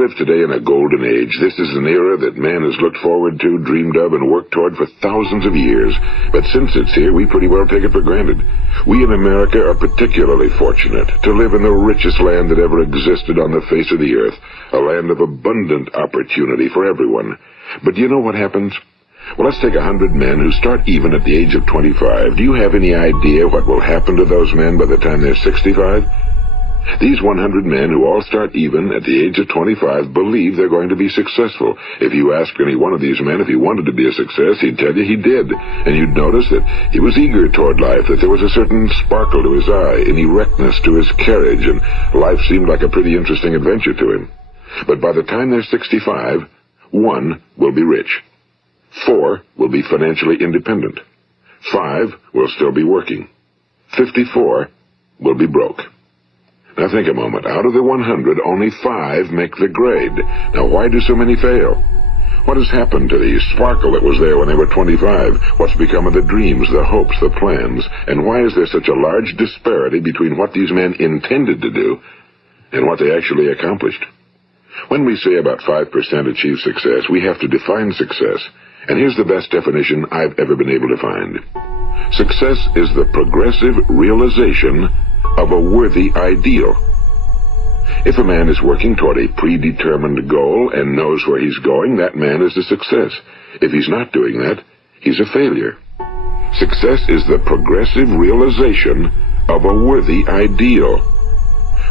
live today in a golden age. This is an era that man has looked forward to, dreamed of, and worked toward for thousands of years. But since it's here, we pretty well take it for granted. We in America are particularly fortunate to live in the richest land that ever existed on the face of the earth, a land of abundant opportunity for everyone. But do you know what happens? Well, let's take 100 men who start even at the age of 25. Do you have any idea what will happen to those men by the time they're 65? These 100 men who all start even at the age of 25 believe they're going to be successful. If you ask any one of these men if he wanted to be a success, he'd tell you he did. And you'd notice that he was eager toward life, that there was a certain sparkle to his eye, an erectness to his carriage, and life seemed like a pretty interesting adventure to him. But by the time they're 65, 1 will be rich. 4 will be financially independent. 5 will still be working. 54 will be broke. Now think a moment. Out of the 100, only 5 make the grade. Now why do so many fail? What has happened to the sparkle that was there when they were 25? What's become of the dreams, the hopes, the plans? And why is there such a large disparity between what these men intended to do and what they actually accomplished? When we say about 5% achieve success, we have to define success. And here's the best definition I've ever been able to find. Success is the progressive realization of a worthy ideal. If a man is working toward a predetermined goal and knows where he's going, that man is a success. If he's not doing that, he's a failure. Success is the progressive realization of a worthy ideal.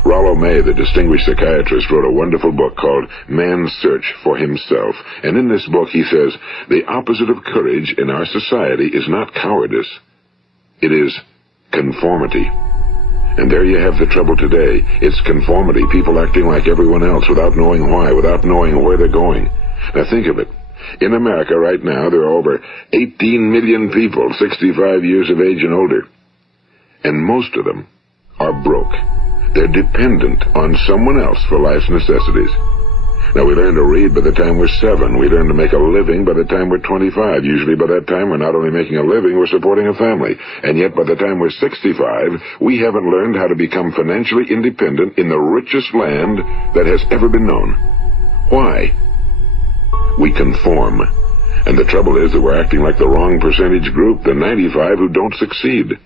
Rollo May, the distinguished psychiatrist, wrote a wonderful book called Man's Search for Himself. And in this book he says, the opposite of courage in our society is not cowardice. It is conformity. And there you have the trouble today. It's conformity, people acting like everyone else without knowing why, without knowing where they're going. Now think of it. In America right now, there are over 18 million people 65 years of age and older. And most of them are broke. They're dependent on someone else for life's necessities. Now, we learn to read by the time we're 7. We learn to make a living by the time we're 25. Usually by that time, we're not only making a living, we're supporting a family. And yet by the time we're 65, we haven't learned how to become financially independent in the richest land that has ever been known. Why? We conform. And the trouble is that we're acting like the wrong percentage group, the 95 who don't succeed.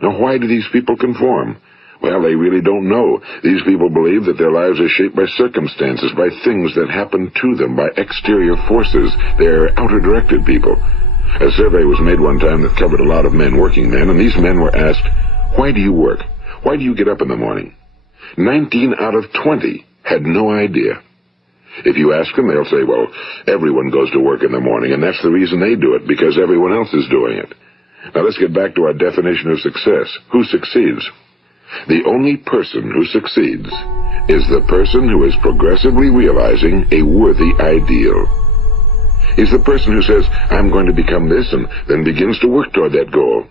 Now, why do these people conform? Well, they really don't know. These people believe that their lives are shaped by circumstances, by things that happen to them, by exterior forces. They're outer-directed people. A survey was made one time that covered a lot of men, working men, and these men were asked, why do you work? Why do you get up in the morning? 19 out of 20 had no idea. If you ask them, they'll say, well, everyone goes to work in the morning, and that's the reason they do it, because everyone else is doing it. Now let's get back to our definition of success. Who succeeds? The only person who succeeds is the person who is progressively realizing a worthy ideal. He's the person who says, I'm going to become this, and then begins to work toward that goal.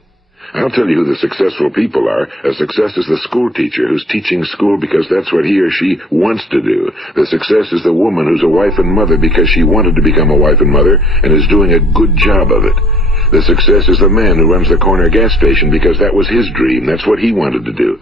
I'll tell you who the successful people are. A success is the school teacher who's teaching school because that's what he or she wants to do. The success is the woman who's a wife and mother because she wanted to become a wife and mother and is doing a good job of it. The success is the man who runs the corner gas station because that was his dream. That's what he wanted to do.